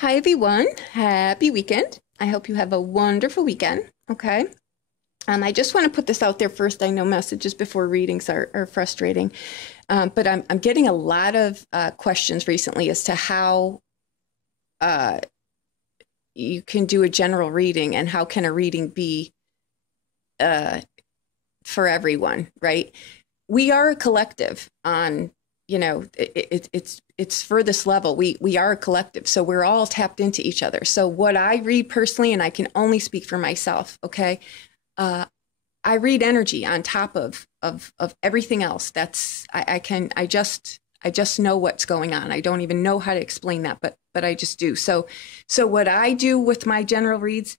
Hi everyone, happy weekend. I hope you have a wonderful weekend. Okay. I just want to put this out there first. I know messages before readings are frustrating, but I'm getting a lot of questions recently as to how uh, you can do a general reading and how can a reading be uh, for everyone, right? We are a collective on, it's for this level. We are a collective, so we're all tapped into each other. So what I read personally, and I can only speak for myself, okay? Uh, I read energy on top of everything else. I just know what's going on. I don't even know how to explain that, but I just do. So what I do with my general reads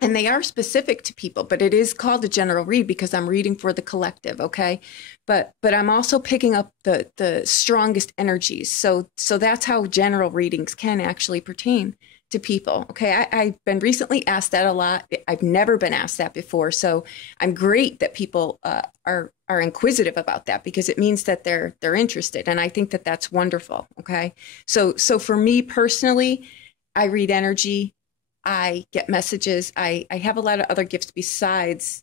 and they are specific to people, but it is called a general read because I'm reading for the collective, okay? But I'm also picking up the strongest energies. So that's how general readings can actually pertain to people. Okay, I've been recently asked that a lot. I've never been asked that before, so I'm great that people are inquisitive about that because it means that they're interested, and I think that that's wonderful. Okay, so for me personally, I read energy. I get messages. I have a lot of other gifts besides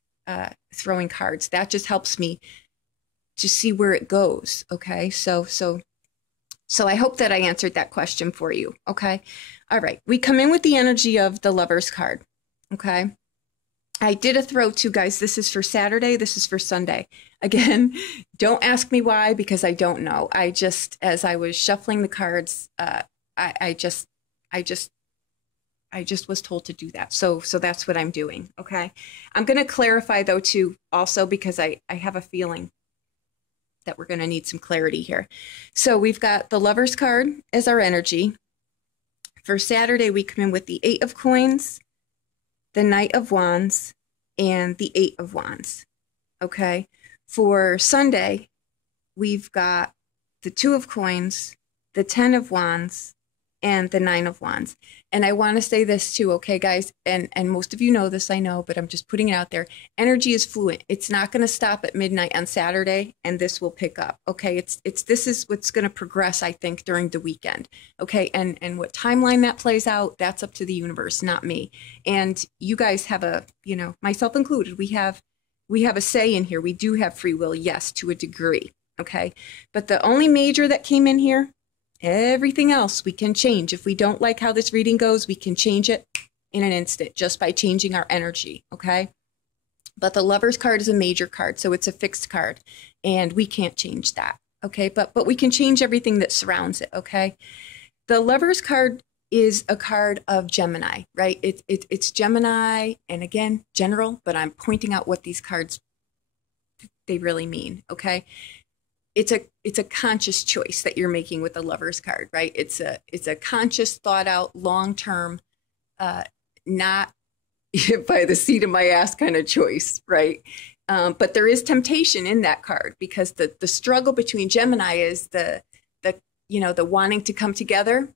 throwing cards. That just helps me to see where it goes. Okay. So I hope that I answered that question for you. Okay. All right. We come in with the energy of the Lover's card. Okay. I did a throw too, guys. This is for Saturday. This is for Sunday. Again, don't ask me why because I don't know. I just, as I was shuffling the cards, I just was told to do that. So that's what I'm doing. Okay. I'm going to clarify though too, also because I have a feeling that we're going to need some clarity here. So we've got the Lover's card as our energy. For Saturday, we come in with the 8 of Coins, the Knight of Wands, and the 8 of Wands. Okay. For Sunday, we've got the 2 of Coins, the 10 of Wands, and the 9 of Wands. And I want to say this too, okay, guys? And most of you know this, I know, but I'm just putting it out there. Energy is fluid. It's not going to stop at midnight on Saturday, and this will pick up. Okay, this is what's going to progress, I think, during the weekend. Okay, and what timeline that plays out, that's up to the universe, not me. And you guys have a, myself included, we have a say in here. We do have free will, yes, to a degree. Okay, but the only major that came in here. Everything else we can change. If we don't like how this reading goes, we can change it in an instant just by changing our energy, okay? But the Lover's card is a major card, so it's a fixed card, and we can't change that, okay? But we can change everything that surrounds it, okay? The Lover's card is a card of Gemini, right? It's Gemini, and again, general, but I'm pointing out what these cards, they really mean, okay? It's a conscious choice that you're making with the Lover's card, right? It's a conscious, thought out, long term, not by the seat of my ass kind of choice, right? But there is temptation in that card because the struggle between Gemini is the wanting to come together,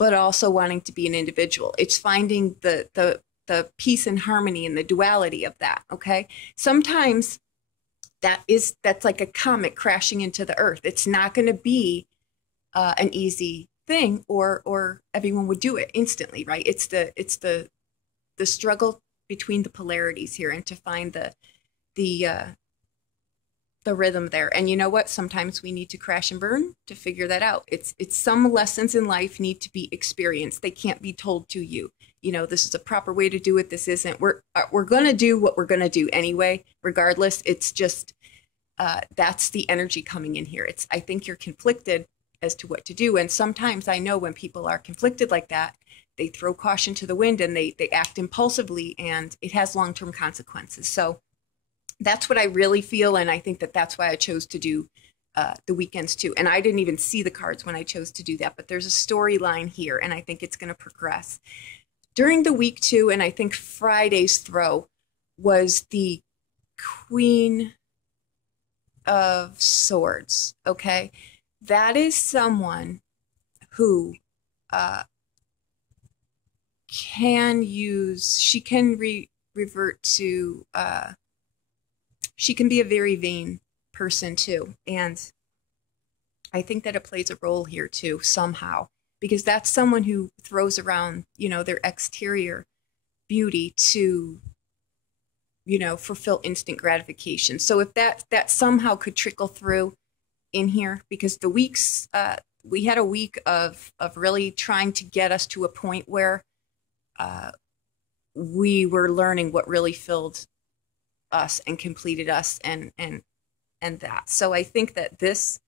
but also wanting to be an individual. It's finding the peace and harmony and the duality of that. Okay, sometimes. That's like a comet crashing into the earth. It's not going to be an easy thing, or everyone would do it instantly, right? It's the struggle between the polarities here, and to find the rhythm there. And you know what? Sometimes we need to crash and burn to figure that out. It's some lessons in life need to be experienced. They can't be told to you. This is a proper way to do it. This isn't. We're going to do what we're going to do anyway, regardless. It's just that's the energy coming in here. I think you're conflicted as to what to do. And sometimes I know when people are conflicted like that, they throw caution to the wind and they act impulsively, and it has long-term consequences. So that's what I really feel. And I think that that's why I chose to do the weekends too. And I didn't even see the cards when I chose to do that, but there's a storyline here, and I think it's going to progress. During the week too, and I think Friday's throw was the Queen of Swords, okay? That is someone who she can revert to, she can be a very vain person too. And I think that it plays a role here too, somehow, because that's someone who throws around, you know, their exterior beauty to, you know, fulfill instant gratification. So if that somehow could trickle through in here, because the weeks, we had a week of really trying to get us to a point where we were learning what really filled us and completed us and that. So I think that this,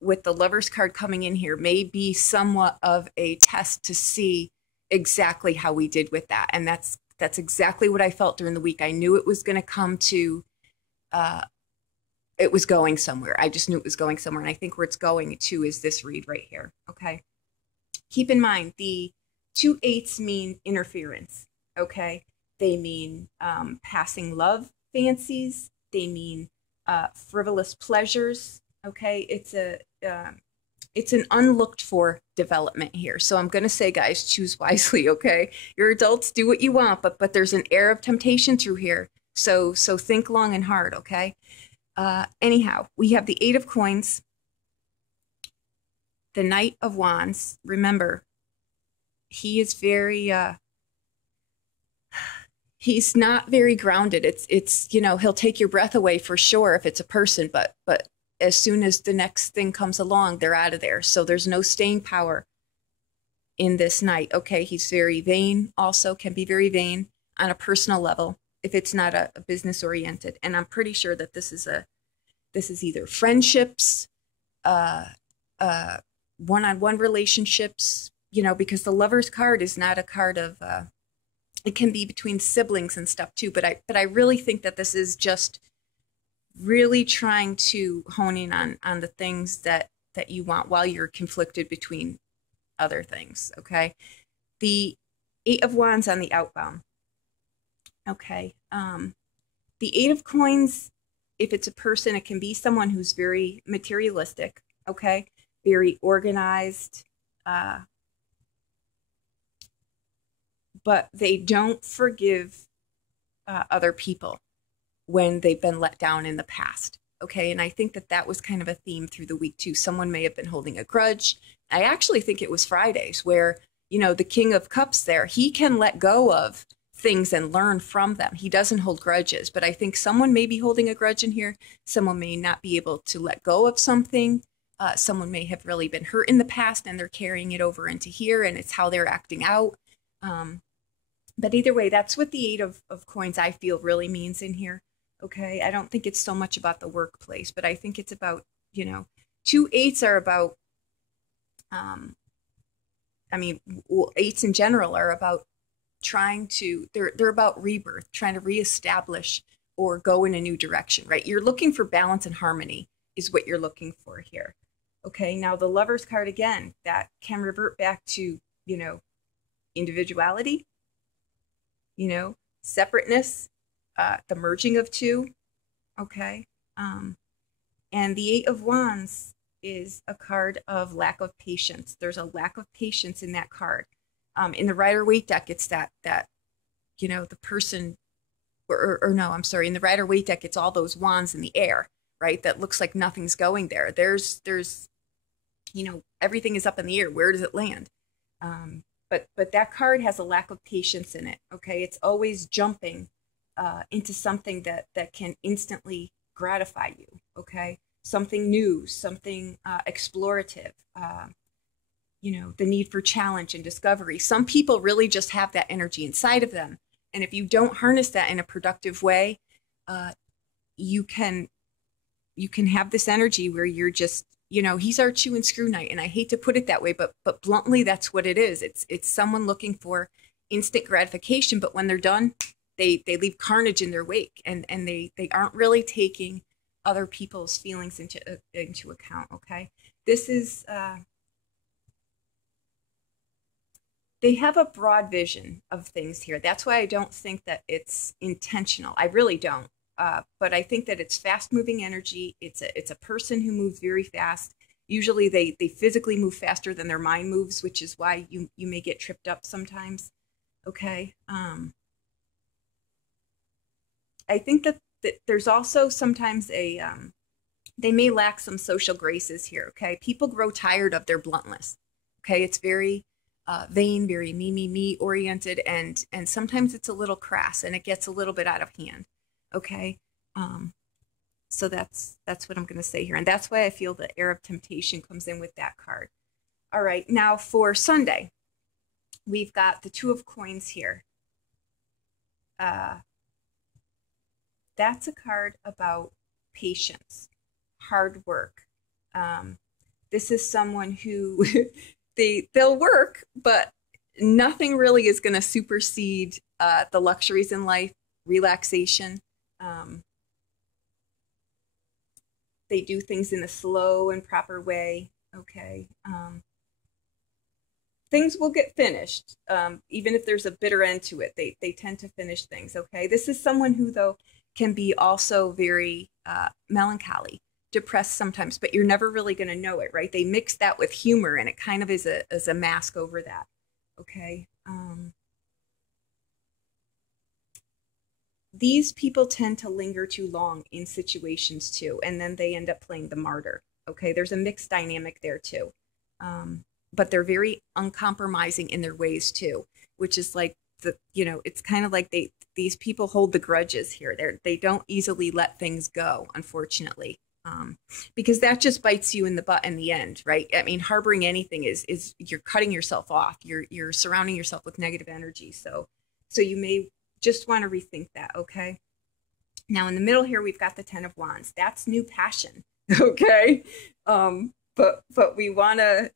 with the Lover's card coming in here, may be somewhat of a test to see exactly how we did with that. And that's exactly what I felt during the week. I knew it was going to come to, it was going somewhere. I just knew it was going somewhere. And I think where it's going to is this read right here. Okay. Keep in mind, the 2 8s mean interference. Okay. They mean passing love fancies. They mean frivolous pleasures. Okay. It's an unlooked for development here. So I'm going to say, guys, choose wisely. Okay. You're adults, do what you want, but there's an air of temptation through here. So think long and hard. Okay. Anyhow, we have the 8 of coins, the Knight of Wands. Remember, he is very, he's not very grounded. It's, you know, he'll take your breath away for sure if it's a person, but as soon as the next thing comes along, they're out of there. So there's no staying power in this Knight. Okay. He's very vain, also can be very vain on a personal level if it's not a business oriented. And I'm pretty sure that this is either friendships, one-on-one relationships, you know, because the Lover's card is not a card of, it can be between siblings and stuff too. But I really think that this is just really trying to hone in on the things that you want while you're conflicted between other things. Okay. The 8 of Wands on the outbound. Okay. The 8 of Coins, if it's a person, it can be someone who's very materialistic. Okay. Very organized, but they don't forgive other people when they've been let down in the past. Okay. And I think that was kind of a theme through the week too. Someone may have been holding a grudge. I actually think it was Fridays where, you know, the King of Cups there, he can let go of things and learn from them. He doesn't hold grudges, but I think someone may be holding a grudge in here. Someone may not be able to let go of something. Someone may have really been hurt in the past and they're carrying it over into here, and it's how they're acting out. But either way, that's what the 8 of Coins I feel really means in here. Okay. I don't think it's so much about the workplace, but I think it's about, you know, 2 8s are about, I mean, 8s in general are about trying to, they're about rebirth, trying to reestablish or go in a new direction, right? You're looking for balance and harmony is what you're looking for here. Okay. Now the Lover's card again, that can revert back to, you know, individuality, you know, separateness, the merging of two. Okay. And the 8 of Wands is a card of lack of patience. There's a lack of patience in that card. In the Rider-Waite deck, it's that, you know, the person, or no, I'm sorry. In the Rider-Waite deck, it's all those wands in the air, right? That looks like nothing's going there. There's, you know, everything is up in the air. Where does it land? But that card has a lack of patience in it. Okay. It's always jumping into something that can instantly gratify you. Okay. Something new, something explorative, you know, the need for challenge and discovery. Some people really just have that energy inside of them. And if you don't harness that in a productive way, you can have this energy where you're just, you know, he's our chew and screw Knight. And I hate to put it that way, but bluntly, that's what it is. It's someone looking for instant gratification, but when they're done, they leave carnage in their wake, and they aren't really taking other people's feelings into account. Okay. This is, they have a broad vision of things here. That's why I don't think that it's intentional. I really don't. But I think that it's fast-moving energy. It's a person who moves very fast. Usually they physically move faster than their mind moves, which is why you may get tripped up sometimes. Okay. I think that there's also sometimes they may lack some social graces here. Okay. People grow tired of their bluntness. Okay, it's very vain, very me oriented, and sometimes it's a little crass and it gets a little bit out of hand. Okay, so that's what I'm going to say here, and that's why I feel the air of temptation comes in with that card. All right, now for Sunday, we've got the Two of Coins here. That's a card about patience, hard work. This is someone who they'll work, but nothing really is going to supersede the luxuries in life, relaxation. They do things in a slow and proper way. Okay. Things will get finished, even if there's a bitter end to it. They tend to finish things. Okay. This is someone who, though, can be also very melancholy, depressed sometimes, but you're never really going to know it, right? They mix that with humor, and it kind of is a mask over that. Okay. These people tend to linger too long in situations too, and then they end up playing the martyr. Okay. There's a mixed dynamic there too. But they're very uncompromising in their ways too, which is like it's kind of like these people hold the grudges here. They don't easily let things go, unfortunately, because that just bites you in the butt in the end, right? I mean, harboring anything is you're cutting yourself off. You're surrounding yourself with negative energy. So you may just want to rethink that. Okay. Now in the middle here, we've got the Ten of Wands. That's new passion. Okay. But we want to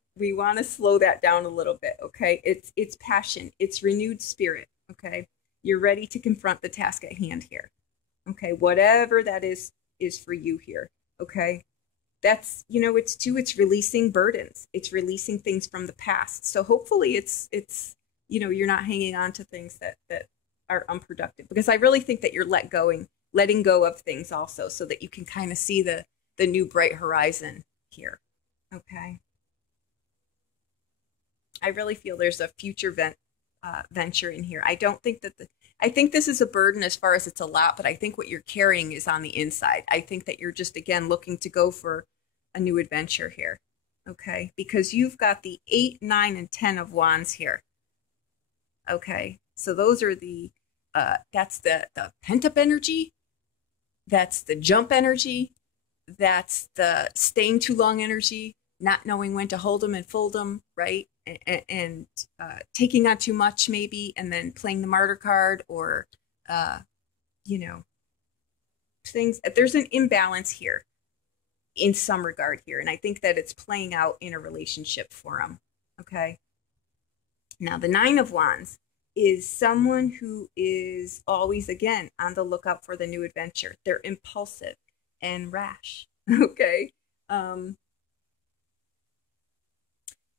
slow that down a little bit. Okay. It's passion. It's renewed spirit. Okay. You're ready to confront the task at hand here. Okay. Whatever that is for you here. Okay. That's, it's releasing burdens. It's releasing things from the past. So hopefully it's, you're not hanging on to things that are unproductive, because I really think that you're letting go of things also, so that you can kind of see the new bright horizon here. Okay. I really feel there's a future venture in here. I don't think that I think this is a burden as far as it's a lot, but I think what you're carrying is on the inside. I think that you're just, again, looking to go for a new adventure here. Okay. Because you've got the 8, 9, and 10 of Wands here. Okay. So those are that's the pent-up energy. That's the jump energy. That's the staying too long energy, not knowing when to hold them and fold them, right? And taking on too much maybe, and then playing the martyr card, or, things. There's an imbalance here in some regard here. And I think that it's playing out in a relationship for them. Okay. Now the 9 of Wands is someone who is always, again, on the lookout for the new adventure. They're impulsive and rash. Okay.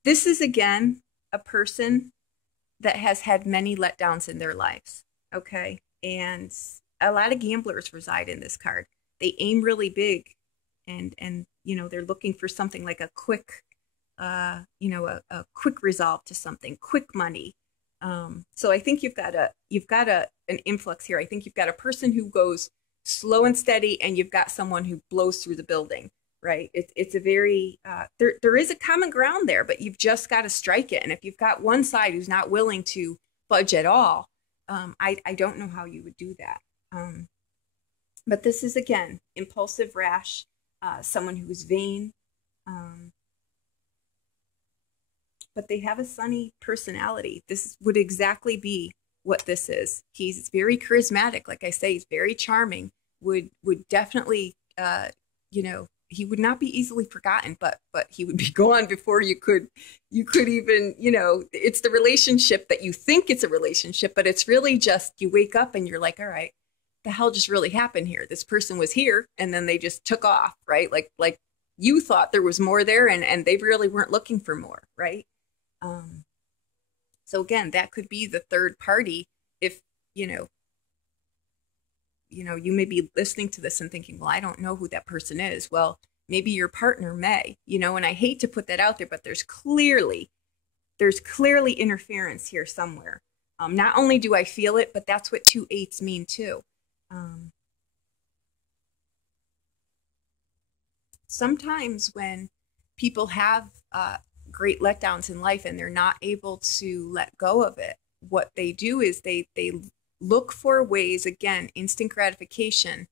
This is, again, a person that has had many letdowns in their lives. Okay. And a lot of gamblers reside in this card. They aim really big, and they're looking for something like a quick, a quick resolve to something, quick money. So I think you've got an influx here. I think you've got a person who goes slow and steady, and you've got someone who blows through the building, right? It's a very, there is a common ground there, but you've just got to strike it. And if you've got one side who's not willing to budge at all, I don't know how you would do that. But this is, again, impulsive, rash, someone who's vain, but they have a sunny personality. This would exactly be what this is. He's very charismatic. Like I say, he's very charming, would definitely, he would not be easily forgotten, but he would be gone before you could even, it's the relationship that you think it's a relationship, but it's really just, you wake up and you're like, all right, the hell just really happened here? This person was here and then they just took off, right? Like you thought there was more there, and they really weren't looking for more, right? So again, that could be the third party. If, you may be listening to this and thinking, well, I don't know who that person is. Well, maybe your partner may, and I hate to put that out there, but there's clearly interference here somewhere. Not only do I feel it, but that's what 2 8s mean too. Sometimes when people have great letdowns in life and they're not able to let go of it, what they do is they look for ways, again, instant gratification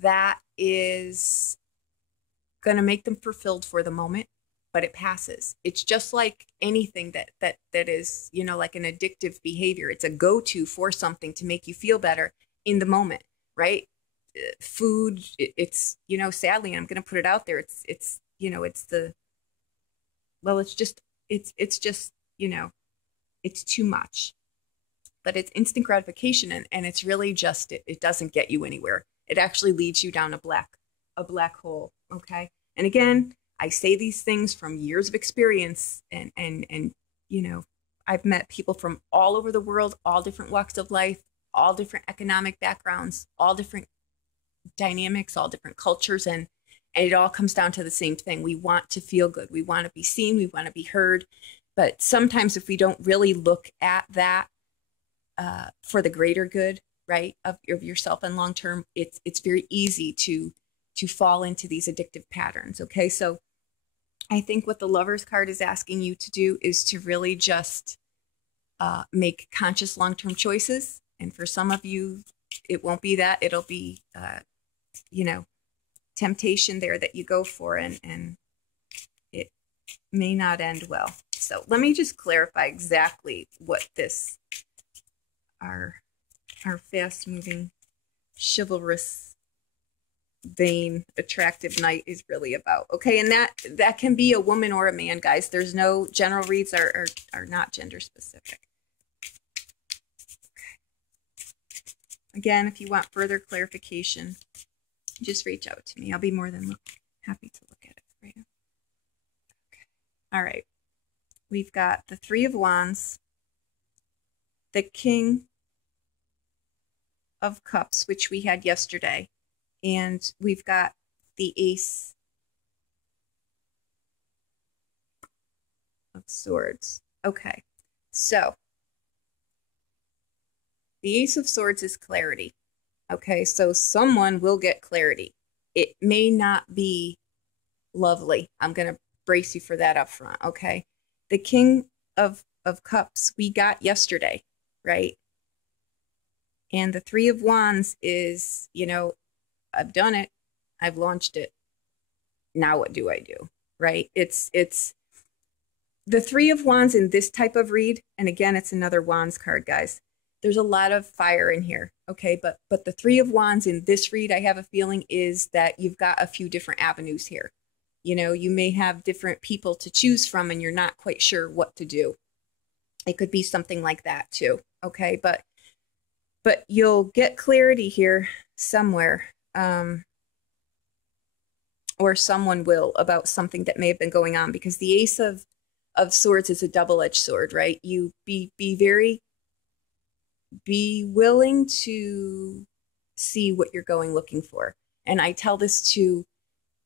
that is going to make them fulfilled for the moment, but it passes. It's just like anything that is, you know, like an addictive behavior. It's a go-to for something to make you feel better in the moment, right? Food, it's, you know, sadly, I'm going to put it out there. It's, you know, it's the, well, it's just, you know, it's too much, but it's instant gratification. And it's really just, it doesn't get you anywhere. It actually leads you down a black hole. Okay. And again, I say these things from years of experience and, you know, I've met people from all over the world, all different walks of life, all different economic backgrounds, all different dynamics, all different cultures. And it all comes down to the same thing. We want to feel good. We want to be seen. We want to be heard. But sometimes if we don't really look at that for the greater good, right, of yourself and long term, it's very easy to fall into these addictive patterns. Okay, so I think what the Lover's card is asking you to do is to really just make conscious long-term choices. And for some of you, it won't be that. It'll be, you know, temptation there that you go for, and it may not end well. So let me just clarify exactly what this, our fast-moving, chivalrous, vain, attractive knight is really about. Okay, and that can be a woman or a man, guys. There's no, general reads are not gender specific. Okay. Again, if you want further clarification, just reach out to me. I'll be more than happy to look at it for you. Okay. All right. We've got the Three of Wands, the King of Cups, which we had yesterday, and we've got the Ace of Swords. Okay, so the Ace of Swords is clarity. Okay, so someone will get clarity. It may not be lovely. I'm going to brace you for that up front, okay? The King of Cups we got yesterday, right? And the Three of Wands is, you know, I've done it. I've launched it. Now what do I do, right? It's the Three of Wands in this type of read, and again, it's another Wands card, guys. There's a lot of fire in here, okay? But the Three of Wands in this read, I have a feeling, is that you've got a few different avenues here. You know, you may have different people to choose from and you're not quite sure what to do. It could be something like that too, okay? But you'll get clarity here somewhere, or someone will, about something that may have been going on, because the Ace of Swords is a double-edged sword, right? You be willing to see what you're going looking for. And I tell this to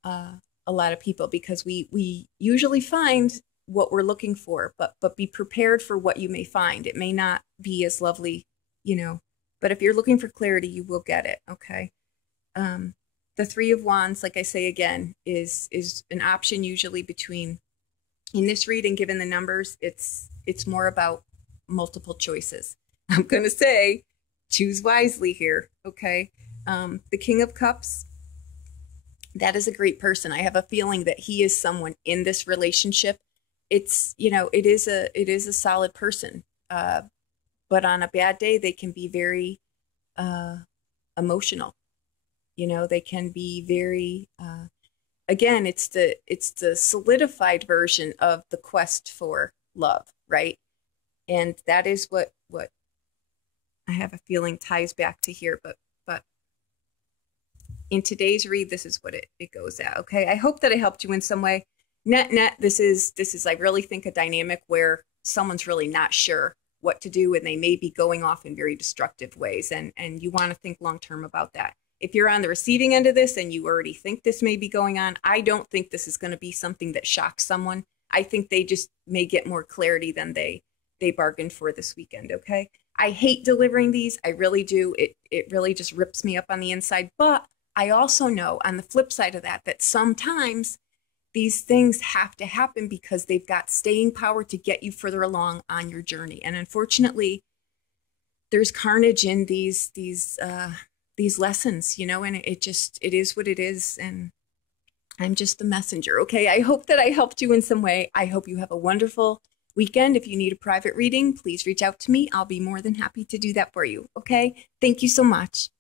a lot of people, because we usually find what we're looking for, but be prepared for what you may find. It may not be as lovely, you know, but if you're looking for clarity, you will get it, okay? The Three of Wands, like I say again, is an option usually between, in this reading, given the numbers, it's more about multiple choices. I'm going to say, choose wisely here, okay? The King of Cups, that is a great person. I have a feeling that he is someone in this relationship. It's, you know, it is a solid person. But on a bad day, they can be very emotional. You know, they can be very, again, it's the solidified version of the quest for love, right? And that is what I have a feeling ties back to here. But in today's read, this is what it goes at. Okay, I hope that I helped you in some way. Net, this is I really think a dynamic where someone's really not sure what to do, and they may be going off in very destructive ways, and you want to think long term about that. If you're on the receiving end of this and you already think this may be going on, I don't think this is going to be something that shocks someone. I think they just may get more clarity than they bargained for this weekend, okay? I hate delivering these. I really do. It really just rips me up on the inside. But I also know on the flip side of that sometimes these things have to happen because they've got staying power to get you further along on your journey. And unfortunately, there's carnage in these lessons, you know, and it is what it is. And I'm just the messenger. Okay. I hope that I helped you in some way. I hope you have a wonderful weekend. If you need a private reading, please reach out to me. I'll be more than happy to do that for you. Okay. Thank you so much.